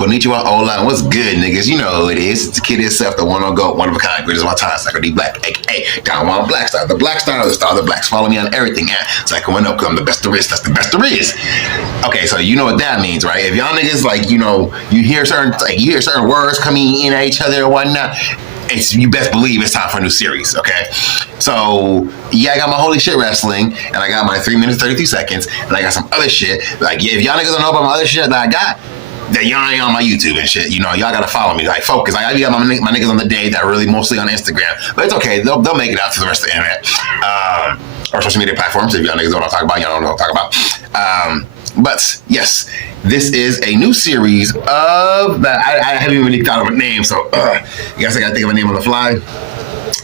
Konnichiwa, hola, what's good, niggas? You know who it is. It's the kid itself, the one on go, one of a kind, greatest of all time, Psycho D Black, aka Don'Juan Black Star, the Black Star, the Star of the Blacks. Follow me on everything at Psycho and I'm the best there is. That's the best there is. Okay, so you know what that means, right? If y'all niggas like, you know, you hear certain words coming in at each other and whatnot, you best believe it's time for a new series, okay? So, yeah, I got my holy shit wrestling, and I got my 3 minutes, 33 seconds, and I got some other shit. Like, yeah, if y'all niggas don't know about my other shit that I got, then y'all ain't on my YouTube and shit. You know, y'all gotta follow me. Like, focus. I got my niggas on the day that are really mostly on Instagram. But it's okay. They'll make it out to the rest of the internet. Or social media platforms. If y'all niggas don't know what I'm talking about, y'all don't know what I'm talking about. But, yes, this is a new series of that. I haven't even thought of a name, so I guess I gotta think of a name on the fly.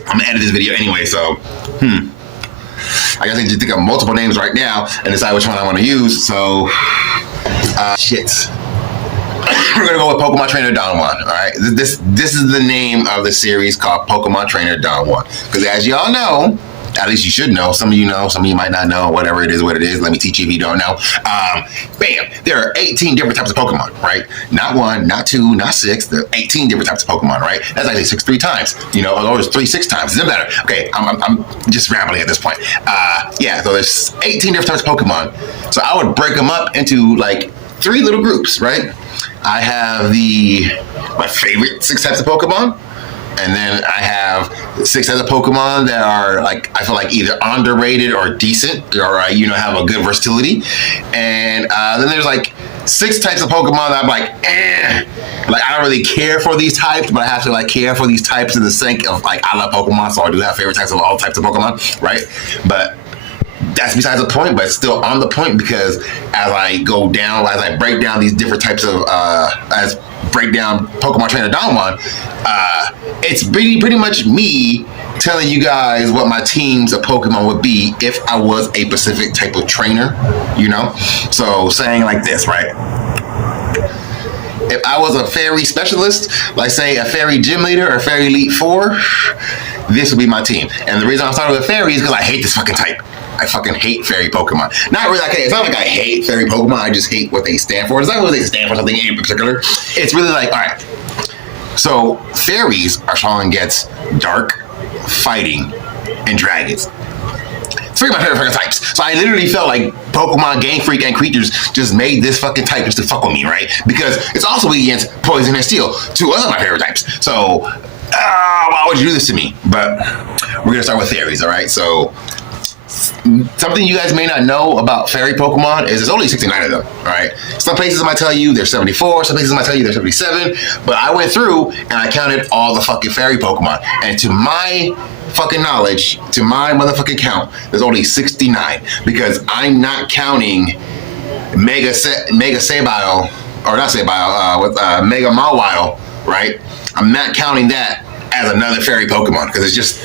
I'm gonna edit this video anyway, so I guess I need to think of multiple names right now and decide which one I want to use. So, shit. We're gonna go with Pokemon Trainer Don'Juan. All right, this is the name of the series called Pokemon Trainer Don'Juan. Because as y'all know, at least you should know. Some of you know, some of you might not know. Whatever it is, what it is. Let me teach you if you don't know. Bam! There are 18 different types of Pokemon, right? Not 1, not 2, not 6. There are 18 different types of Pokemon, right? That's actually 6 3 times. You know, or it's 3 6 times. It doesn't matter. Okay, I'm just rambling at this point. Yeah. So there's 18 different types of Pokemon. So I would break them up into like 3 little groups, right? I have my favorite 6 types of Pokemon. And then I have 6 other Pokemon that are like, I feel like either underrated or decent or, you know, have a good versatility. And then there's like 6 types of Pokemon that I'm like, like I don't really care for these types, but I have to like care for these types in the sake of like, I love Pokemon, so I do have favorite types of all types of Pokemon, right? But that's besides the point, but it's still on the point because as I go down, as I break down these different types of, break down Pokemon Trainer Don'Juan, it's pretty much me telling you guys what my teams of Pokemon would be if I was a specific type of trainer, you know? So saying like this, right? If I was a fairy specialist, like say a fairy gym leader or a fairy elite 4, this would be my team. And the reason I'm starting with fairy is because I hate this fucking type. I fucking hate fairy Pokemon. Not really, it's not like I hate fairy Pokemon, I just hate what they stand for. It's not really they stand for something in particular. It's really like, all right. So fairies are strong against dark, fighting, and dragons. It's 3 of my favorite fucking types. So I literally felt like Pokemon, Game Freak, and Creatures just made this fucking type just to fuck with me, right? Because it's also weak against Poison and Steel, 2 other of my favorite types. So, why would you do this to me? But we're gonna start with fairies, all right? So, something you guys may not know about fairy Pokemon is there's only 69 of them, all right? Some places might tell you there's 74, some places might tell you there's 77, but I went through and I counted all the fucking fairy Pokemon. And to my fucking knowledge, to my motherfucking count, there's only 69 because I'm not counting Mega Sableye, or not Sableye, with Mega Mawile, right? I'm not counting that as another fairy Pokemon because it's just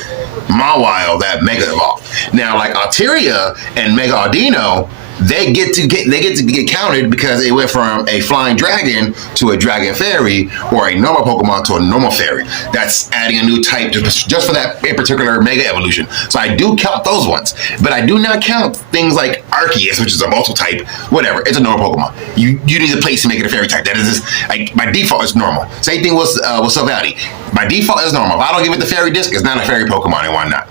Mawile that Mega evolved. Now, like Altaria and Mega Audino, they get to get counted because it went from a flying dragon to a dragon fairy, or a normal Pokemon to a normal fairy. That's adding a new type just for that in particular Mega evolution. So I do count those ones, but I do not count things like Arceus, which is a multiple type. Whatever, it's a normal Pokemon. You need a place to make it a fairy type. That is just, like, by default, it's normal. Same thing with Silvally. By default, it's normal. If I don't give it the fairy disc, it's not a fairy Pokemon and whatnot.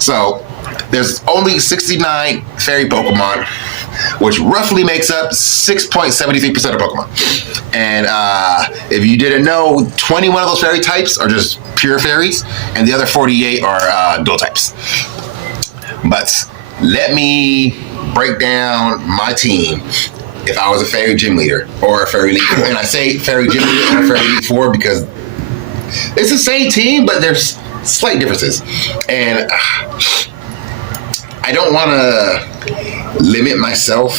So there's only 69 fairy Pokemon, which roughly makes up 6.73% of Pokemon. And if you didn't know, 21 of those fairy types are just pure fairies, and the other 48 are dual types. But let me break down my team if I was a fairy gym leader or a fairy elite 4. And I say fairy gym leader and a fairy elite 4 because it's the same team, but there's slight differences. And I don't want to limit myself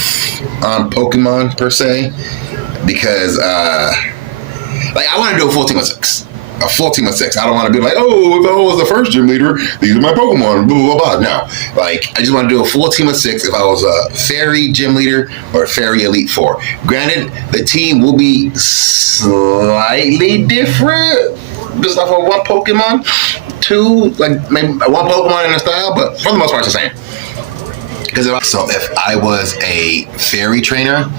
on Pokemon per se because, like, I want to do a full team of 6. A full team of 6. I don't want to be like, oh, if I was the first gym leader, these are my Pokemon, blah, blah, blah. No. Like, I just want to do a full team of 6 if I was a fairy gym leader or a fairy elite 4. Granted, the team will be slightly different just off of one Pokemon, 2, like maybe one Pokemon in a style, but for the most part, it's the same. Because if I was a fairy trainer,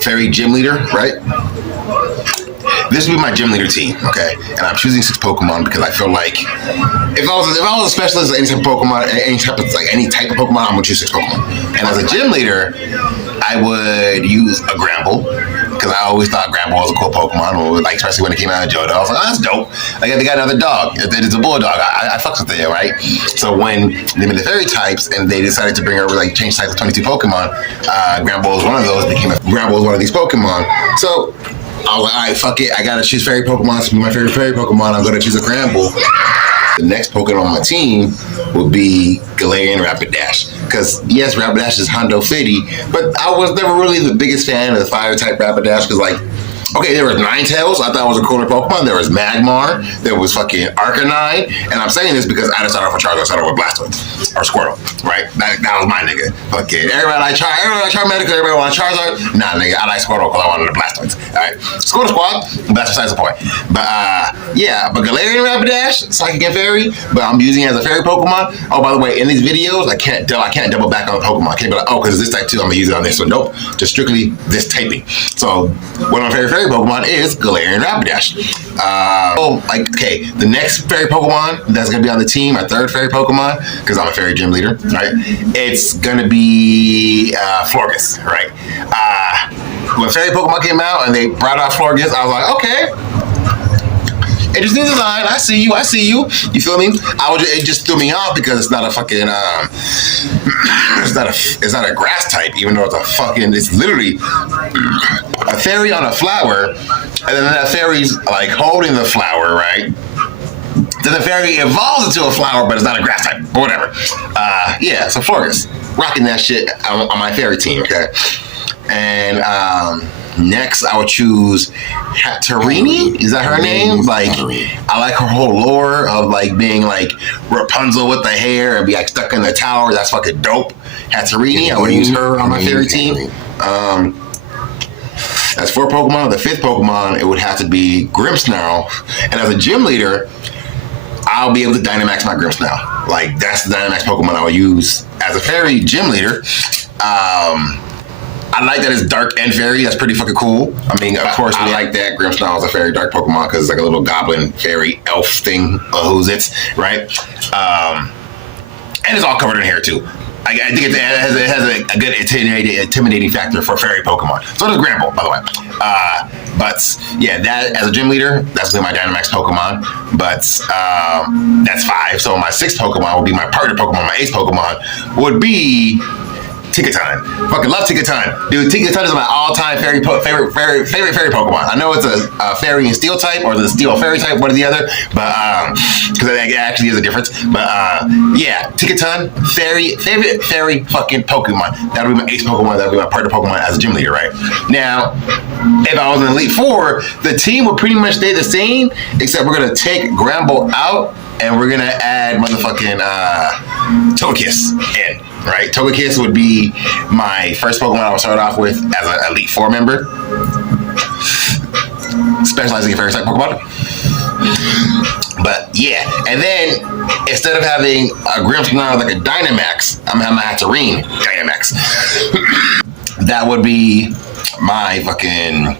fairy gym leader, right? This would be my gym leader team, okay? And I'm choosing 6 Pokemon because I feel like if I was a specialist in any type of Pokemon, any type of Pokemon, I'm gonna choose 6 Pokemon. And as a gym leader, I would use a Gramble because I always thought Gramble was a cool Pokemon, like especially when it came out of Johto. I was like, oh, that's dope. Like they got another dog. It's a bulldog. I fucks with it, right? So when they made the fairy types and they decided to bring over like change types of 22 Pokemon, Gramble was one of those. Gramble was one of these Pokemon. So I was like, all right, fuck it. I gotta choose fairy Pokemon to be my favorite fairy Pokemon. I'm gonna choose a Gramble. The next Pokemon on my team will be Galarian Rapidash. Because, yes, Rapidash is Hondo Fitty, but I was never really the biggest fan of the Fire-type Rapidash because, like, okay, there was Ninetales. I thought it was a cooler Pokemon. There was Magmar. There was fucking Arcanine. And I'm saying this because I just started off with Charizard. I started with Blastoise. Or Squirtle, right? That was my nigga. Fucking everybody like Charmander because everybody wanted Charizard. Nah, nigga, I like Squirtle because I wanted a Blastoise. All right? Squirtle Squad, that's besides the point. But, yeah, but Galarian Rapidash, Psychic and Fairy, but I'm using it as a Fairy Pokemon. Oh, by the way, in these videos, I can't double back on Pokemon. I can't be like, oh, because it's this type too, I'm going to use it on this. So, nope, just strictly this typing. So, one of my favorite Fairy Pokemon is Galarian Rapidash. Okay, the next fairy Pokemon that's gonna be on the team, my third fairy Pokemon, because I'm a fairy gym leader, right? It's gonna be Florges, right? When fairy Pokemon came out and they brought out Florges, I was like, okay. Interesting design. I see you. You feel me? It just threw me off because it's not a fucking it's not a grass type, even though it's literally a fairy on a flower, and then that fairy's like holding the flower, right? Then the fairy evolves into a flower, but it's not a grass type, or whatever. Yeah, so Florges, rocking that shit on my fairy team, okay? And next, I would choose Hatterini. Is that her name? Like, I like her whole lore of like being like Rapunzel with the hair and be like stuck in the tower. That's fucking dope. Hatterini. I would use her on my fairy team. That's 4 Pokemon. The 5th Pokemon, it would have to be Grimmsnarl. And as a gym leader, I'll be able to Dynamax my Grimmsnarl. Like, that's the Dynamax Pokemon I would use as a fairy gym leader. I like that it's dark and fairy. That's pretty fucking cool. I mean, of course, we like that. Grimmsnarl is a fairy dark Pokemon because it's like a little goblin fairy elf thing. Who's it, right? And it's all covered in hair too. I think it has a good intimidating factor for fairy Pokemon. So does Gramble, by the way. But yeah, that as a gym leader, that's gonna be my Dynamax Pokemon. But that's 5. So my 6th Pokemon would be my partner Pokemon. My 8th Pokemon would be Tinkaton. Fucking love Tinkaton. Dude, Tinkaton is my all-time favorite fairy Pokemon. I know it's a fairy and steel type, or the steel fairy type, one or the other, but because it actually is a difference. But yeah, Tinkaton, favorite fairy fucking Pokemon. That would be my 8th Pokemon. That would be my partner Pokemon as a gym leader, right? Now, if I was in Elite Four, the team would pretty much stay the same, except we're gonna take Gramble out and we're gonna add motherfucking Togekiss in. Right, Togekiss would be my first Pokemon I would start off with as an Elite Four member, specializing in fairy type Pokemon. But yeah, and then instead of having a Grimmsnarl like a Dynamax, I'm gonna have my Hatterene Dynamax. That would be my fucking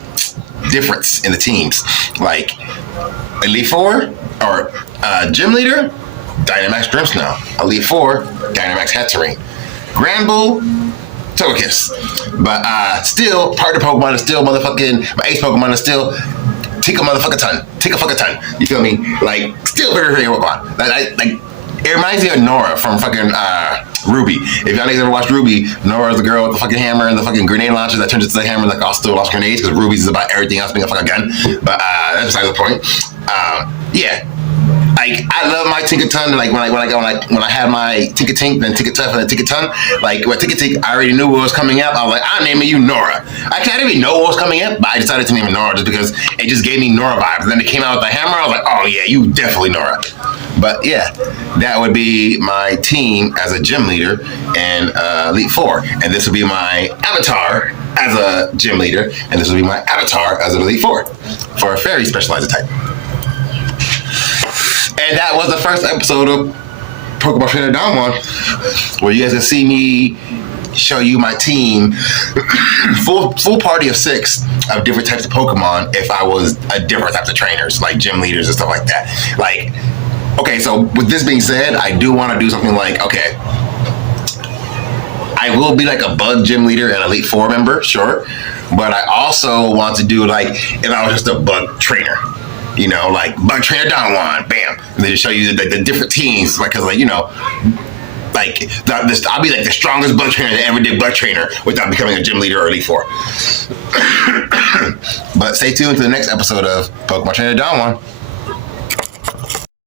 difference in the teams. Like Elite Four or Gym Leader, Dynamax Grimmsnarl. Elite Four, Dynamax Hatterene. Granbull, Togekiss. But still, part of the Pokemon is still motherfucking, my 8th Pokemon is still Tinka motherfucker ton. Tinka fucker ton. You feel me? Like, still very, very Pokemon. Like, it reminds me of Nora from fucking Ruby. If y'all niggas ever watched Ruby, Nora's the girl with the fucking hammer and the fucking grenade launcher that turns into the hammer and like all still lost grenades because Ruby's is about everything else being a fucking gun. But that's besides the point. Yeah. Like, I love my Tinkaton. Like when I had my Tinkatink, then Tinkatuff, and then Tinkaton. Like with Tinkatink, I already knew what was coming up. I was like, I'm naming you Nora. I didn't even know what was coming up, but I decided to name it Nora just because it just gave me Nora vibes. And then it came out with the hammer. I was like, oh yeah, you definitely Nora. But yeah, that would be my team as a gym leader in Elite Four, and this would be my avatar as a gym leader, and this would be my avatar as an Elite Four for a fairy specialized type. And that was the first episode of Pokémon Trainer Don'Juan, where you guys can see me show you my team, full party of 6 of different types of Pokemon if I was a different types of trainers, like gym leaders and stuff like that. Like, okay, so with this being said, I do want to do something like, okay, I will be like a bug gym leader and Elite Four member, sure. But I also want to do like, if I was just a bug trainer, you know, like Bug Trainer Don'Juan, bam. And then show you the different teams, like, cause like, you know, like I'll be like the strongest bug trainer that ever did bug trainer without becoming a gym leader or Elite Four. But stay tuned to the next episode of Pokemon Trainer Don'Juan.